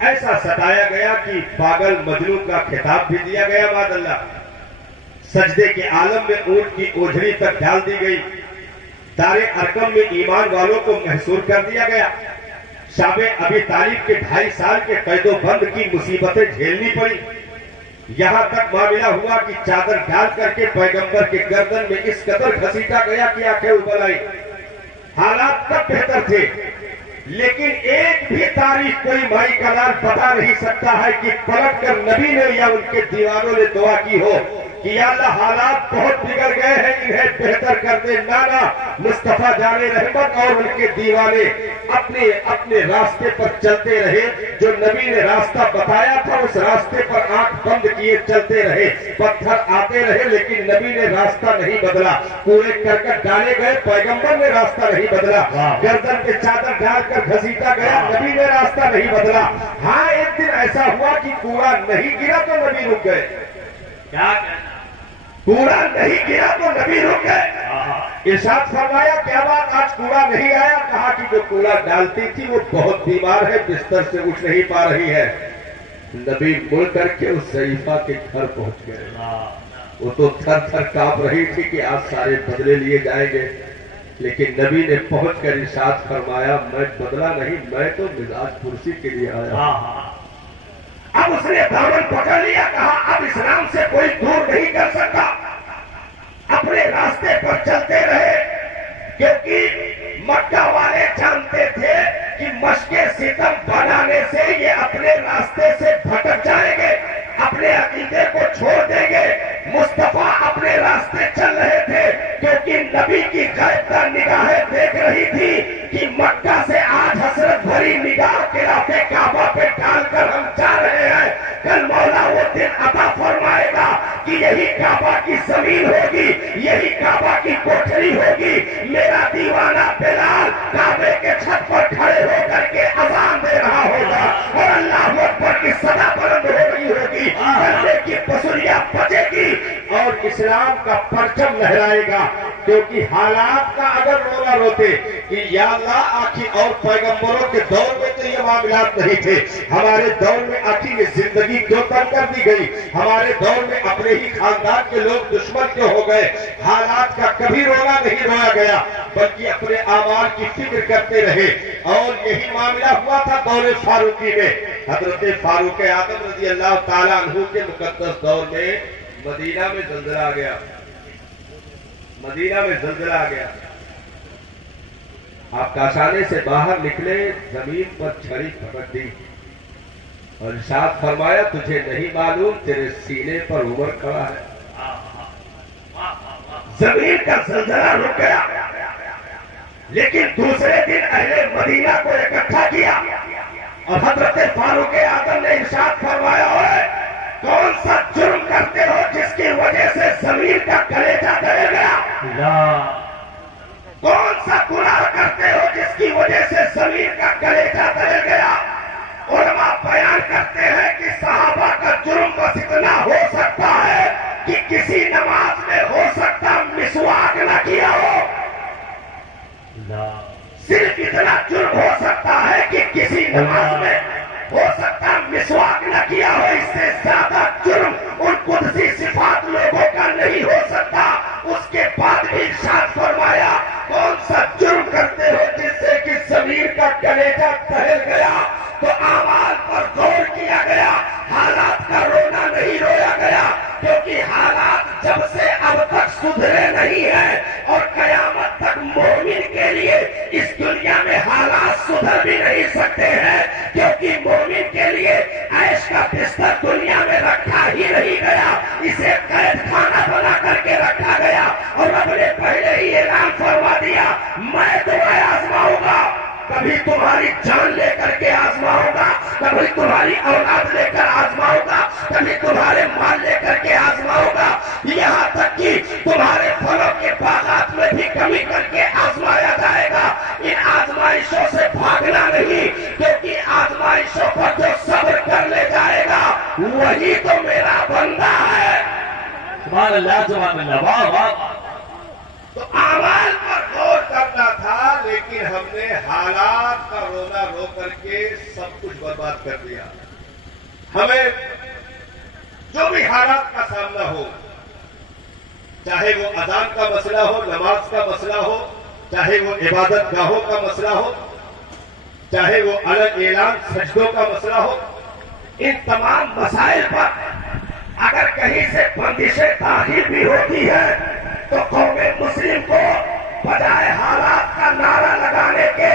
ایسا ستایا گیا کہ پاگل مجنون کا خطاب بھی دیا گیا معاذ اللہ. سجدے کے عالم میں اونٹ کی اوجھڑی تک ڈال دی گئی. دار ارقم میں ایمان والوں کو محصور کر دیا گیا. شاب ابی طالب کے 2.5 سال کے قید و بند کی مصیبتیں جھیلنی پڑی. یہاں تک معاملہ ہوا کہ چادر ڈال کر کے پیغمبر کے گردن میں اس قدر گھسیٹا گیا کہ آنکھیں ابل آئی. حالات تب بہتر تھے، لیکن ایک بھی تاریخ کوئی مائی کا لال بتا نہیں سکتا ہے کہ پلٹ کر نبی نے یا ان کے دیوانوں نے دعا کی ہو کہ یا اللہ حالات بہت بگڑ گئے ہیں، انہیں بہتر کر دے. نانا مصطفیٰ جان رحمت اور ان کے دیوانے اپنے اپنے راستے پر چلتے رہے. جو نبی نے راستہ بتایا تھا اس راستے پر آنکھ بند کیے چلتے رہے. پتھر آتے رہے لیکن نبی نے راستہ نہیں بدلا. کوڑے کرکٹ ڈالے گئے، پیغمبر نے راستہ نہیں بدلا. گردن پہ چادر ڈال کر گھسیٹا گیا، نبی نے راستہ نہیں بدلا. ہاں ایک دن ایسا ہوا کہ کوڑا نہیں گرا تو نبی رک گئے. کیا کوڑا نہیں گرا تو نبی رک گئے. ارشاد فرمایا کیا بات آج کوڑا نہیں آیا؟ کہا کہ جو کوڑا ڈالتی تھی وہ بہت بیمار ہے، بستر سے اٹھ نہیں پا رہی ہے. نبی مڑ کر کے اس ضعیفہ کے گھر پہنچ گئے. وہ تو تھر تھر کانپ رہی تھی کہ آج سارے بدلے لیے جائیں گے، لیکن نبی نے پہنچ کر ارشاد فرمایا میں بدلہ نہیں، میں تو مزاج پرسی کے لیے آیا. اب اس نے دامن پکڑ لیا، کہا اب اسلام سے کوئی دور نہیں کر سکتا. اپنے راستے پر چلتے رہے، کیونکہ مکہ والے جانتے تھے کہ مشق ستم بنانے سے یہ اپنے راستے سے بھٹک جائیں گے، اپنے عقیدے کو چھوڑ دیں گے. مصطفیٰ اپنے راستے چل رہے تھے کیونکہ نبی کی غائبہ نگاہیں دیکھ رہی تھی کہ مکہ سے آج حسرت بھری نگاہ خلاف کعبہ پہ ڈال کر ہم جا رہے ہیں. کل مولا وہ دن عطا فرمائے گا کہ یہی کعبہ کی زمین ہوگی، یہی کعبہ کی کوٹھری ہوگی. میرا دیوانہ بلال کعبے کے چھت پر کھڑے ہو کر کے اذان دے رہا ہوگا اور اللہ اکبر کی صدا بلند ہو رہی ہوگی، کلمے کی بسریاں بجے گی اور اسلام کا پرچم لہرائے گا. کیونکہ حالات کا اگر رونا روتے کہ یا اللہ آخری اور پیغمبروں کے دور میں تو یہ معاملات نہیں تھے، ہمارے دور میں آخری یہ زندگی کیوں تنگ کر دی گئی، ہمارے دور میں اپنے ہی خاندان کے لوگ دشمن کیوں ہو گئے. حالات کا کبھی رونا نہیں رویا گیا بلکہ اپنے اعمال کی فکر کرتے رہے. اور یہی معاملہ ہوا تھا دور فاروقی میں. حضرت فاروق اعظم رضی اللہ تعالیٰ عنہ کے مقدس دور میں مدینہ میں زلزلہ آ گیا. مدینہ میں زلزلہ آ گیا. آپ کاشانے سے باہر نکلے، زمین پر چھڑی پھٹک دی اور ارشاد فرمایا تجھے نہیں معلوم تیرے سینے پر عمر کھڑا ہے. زمین کا زلزلہ رک گیا، لیکن دوسرے دن اہل مدینہ کو اکٹھا کیا اور حضرت فاروق اعظم نے ارشاد فرمایا اوے کون سا جرم کرتے ہو جس کی وجہ سے زمین کا کلیجہ دہل گیا؟ کون سا گناہ کرتے ہو جس کی وجہ سے زمین کا کلیجہ دہل گیا؟ علماء بیان کرتے ہیں کہ صحابہ کا جرم بس اتنا ہو سکتا ہے کہ کسی نماز میں ہو سکتا مسواک نہ کیا ہو. صرف اتنا جرم ہو سکتا ہے کہ کسی نماز میں ہو سکتا مسواک نہ کیا ہو. اس سے زیادہ جرم ان قدسی صفات لوگوں کا نہیں ہو سکتا. اس کے بعد بھی ارشاد فرمایا کون سا جرم کرتے ہو جس سے کہ زمین کا کلیجہ دہل گیا؟ تو اعمال پر غور کیا گیا، حالات کا رونا نہیں رویا گیا، کیونکہ حالات جب سے اب تک سدھرے نہیں ہیں اور قیامت تک مومن کے لیے اس دنیا میں حالات سدھر بھی نہیں سکتے ہیں، کیونکہ مومن کے لیے عیش کا بستر دنیا میں رکھا ہی نہیں گیا، اسے قید خانہ بنا کر کے رکھا گیا. اور رب نے پہلے ہی اعلان فرما دیا میں تمہیں آزماؤں گا، کبھی تمہاری جان لے کر کے آزماؤں گا، کبھی تمہاری اولاد لے کر آزماؤں گا، کبھی تمہارے مال لے کر کے آزماؤں گا، یہاں تک کہ تمہارے پھلوں کے باغات میں بھی کمی کر کے آزمایا جائے گا. ان آزمائشوں سے بھاگنا نہیں، کیونکہ آزمائشوں پر جو صبر کر لے جائے گا وہی تو میرا بندہ ہے. سبحان اللہ، سبحان اللہ، واہ واہ. تو اعمال پر غور کرنا تھا، لیکن ہم نے حالات کا رونا رو کر کے سب کچھ برباد کر دیا. ہمیں جو بھی حالات کا سامنا ہو، چاہے وہ اذان کا مسئلہ ہو، نماز کا مسئلہ ہو، چاہے وہ عبادت گاہوں کا مسئلہ ہو، چاہے وہ الگ اعلان سجدوں کا مسئلہ ہو، ان تمام مسائل پر اگر کہیں سے بندشیں داخل بھی ہوتی ہے تو قوم مسلم کو بجائے حالات کا نعرہ لگانے کے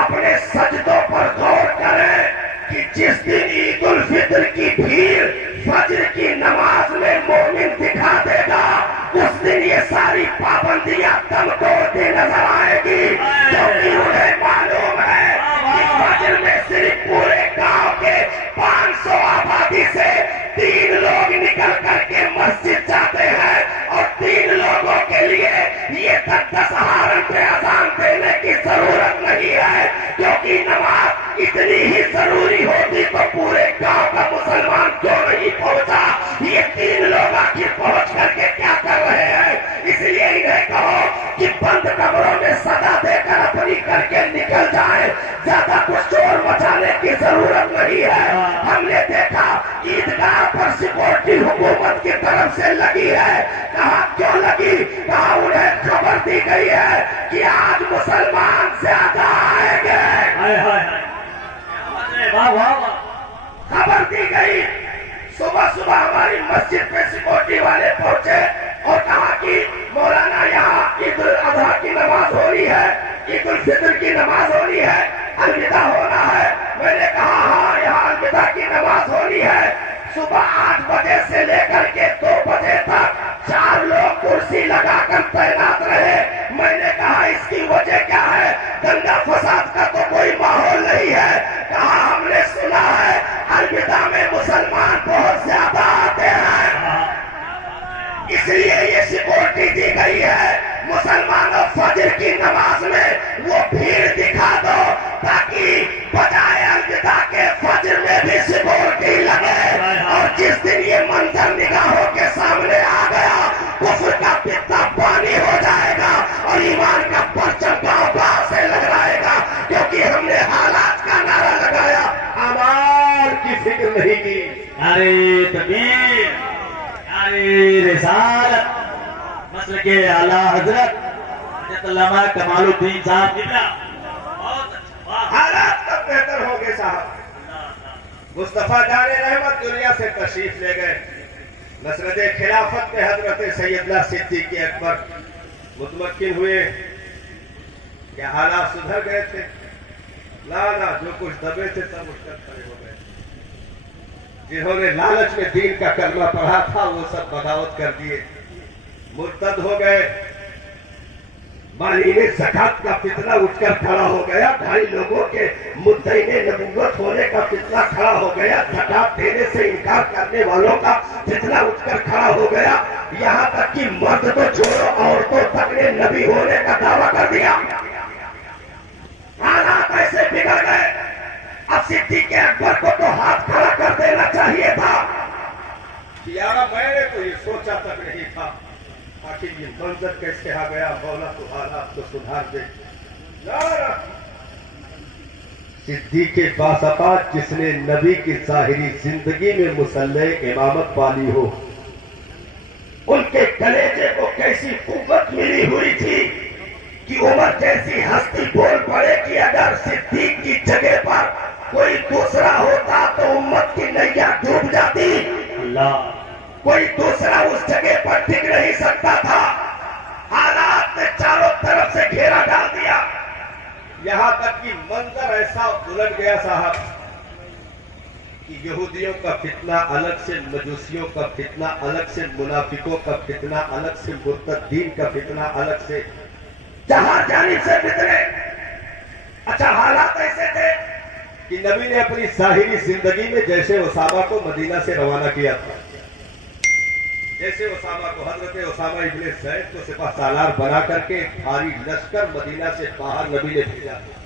اپنے سجدوں پر غور کریں کہ جس دن عید الفطر کی بھیڑ فجر کی نماز میں مومن دکھا دے گا، اس دن یہ ساری پابندیاں دم توڑتی نظر آئے گی، کیونکہ انہیں معلوم ہے کہ فجر میں صرف پورے گاؤں کے 500 آبادی سے 3 لوگ نکل کر کے مسجد جاتے ہیں، اور 3 لوگوں کے لیے یہ 10 ہارن پہ اذان دینے کی ضرورت نہیں ہے، کیونکہ نماز اتنی ہی ضروری ہوتی تو پورے گاؤں کا مسلمان کیوں نہیں پہنچا. یہ 3 لوگ آخر پہنچ کر کے کیا کر رہے ہیں؟ اس لیے انہیں کہو کہ بند کمروں میں صدا دے کر اپنی کر کے نکل جائیں، زیادہ کچھ شور مچانے کی ضرورت نہیں ہے. ہم نے دیکھا عیدگاہ پر سیکورٹی حکومت کی طرف سے لگی ہے. کہاں کیوں لگی؟ کہاں انہیں خبر دی گئی ہے کہ آج مسلمان زیادہ آئیں گے. خبر دی گئی. صبح صبح ہماری مسجد پہ سیکورٹی والے پہنچے اور کہا کہ مولانا یہاں عید الاضحیٰ کی نماز ہو رہی ہے، عید الفطر کی نماز ہو رہی ہے، الوداع ہونا ہے. میں نے کہا ہاں یہاں الوداع کی نماز ہو رہی ہے. صبح 8 بجے سے لے کر کے 2 بجے تک 4 لوگ کرسی لگا کر تعینات رہے. میں نے کہا اس کی وجہ کیا ہے؟ دنگا فساد کا تو کوئی ماحول نہیں ہے. کہا ہم نے سنا ہے الوداع میں مسلمان بہت زیادہ آتے ہیں، اس لیے یہ سیکورٹی دی گئی ہے. مسلمانوں فجر کی نماز میں وہ بھیڑ دکھا دو تاکہ بجائے الوداع کے فجر میں بھی سیکورٹی لگے. اور جس دن یہ منظر نگاہوں کے سامنے آ گیا، کفر کا پتا پانی ہو جائے گا اور ایمان کا پرچم گاؤں گاؤں سے لہرائے گا، کیونکہ ہم نے حالات کا نعرہ لگایا، اعمال کی فکر نہیں کی. نعرہ تکبیر، نعرہ رسالت، مسلک اعلیٰ حضرت حضرت علامہ کمال الدین صاحب قبلہ. بہت اچھا. حالات کب بہتر ہو گئے صاحب؟ مصطفیٰ جان رحمت دنیا سے تشریف لے گئے. مسند خلافت میں حضرت سیدنا صدیق اکبر متمکن ہوئے. کیا حالات سدھر گئے تھے؟ لا جو کچھ دبے تھے سب اٹھ کر کھڑے ہو گئے. جنہوں نے لالچ میں دین کا کلمہ پڑھا تھا وہ سب بغاوت کر دیے، مرتد ہو گئے. مالین زکات کا فتنہ اٹھ کر کھڑا ہو گیا. 2.5 لوگوں کے مدعین نبوت ہونے کا فتنہ کھڑا ہو گیا. زکات دینے سے انکار کرنے والوں کا فتنہ اٹھ کر کھڑا ہو گیا. یہاں تک کہ مرد تو چھوڑو عورتوں تک نے نبی ہونے کا دعویٰ کر دیا. حالات ایسے بگڑ گئے. اب صدیق اکبر کو تو ہاتھ کھڑا کر دینا چاہیے تھا. یار میں نے تو یہ سوچا تک نہیں تھا آخر یہ منظر کیسے آ گیا. مولا تو حالات کو سدھار دے. صدیق باثبات جس نے نبی کی ظاہری زندگی میں مسلح امامت پالی ہو، ان کے کلیجے کو کیسی قوت ملی ہوئی تھی کہ عمر جیسی ہستی بول پڑے کہ اگر صدیق کی جگہ پر کوئی دوسرا ہوتا تو امت کی نیا ڈوب جاتی. اللہ، کوئی دوسرا اس جگہ پر ٹک نہیں سکتا تھا. حالات نے چاروں طرف سے گھیرا ڈال دیا. یہاں تک کہ منظر ایسا الٹ گیا صاحب کہ یہودیوں کا فتنہ الگ سے، مجوسیوں کا فتنہ الگ سے، منافقوں کا فتنہ الگ سے، مرتدین کا فتنہ الگ سے، جہاں جانب سے فتنے. اچھا حالات ایسے تھے کہ نبی نے اپنی ظاہری زندگی میں جیسے اسامہ کو مدینہ سے روانہ کیا تھا، جیسے اسامہ کو حضرت اسامہ ابن زید کو سپہ سالار بنا کر کے بھاری لشکر مدینہ سے باہر نبی نے بھیجا تھا.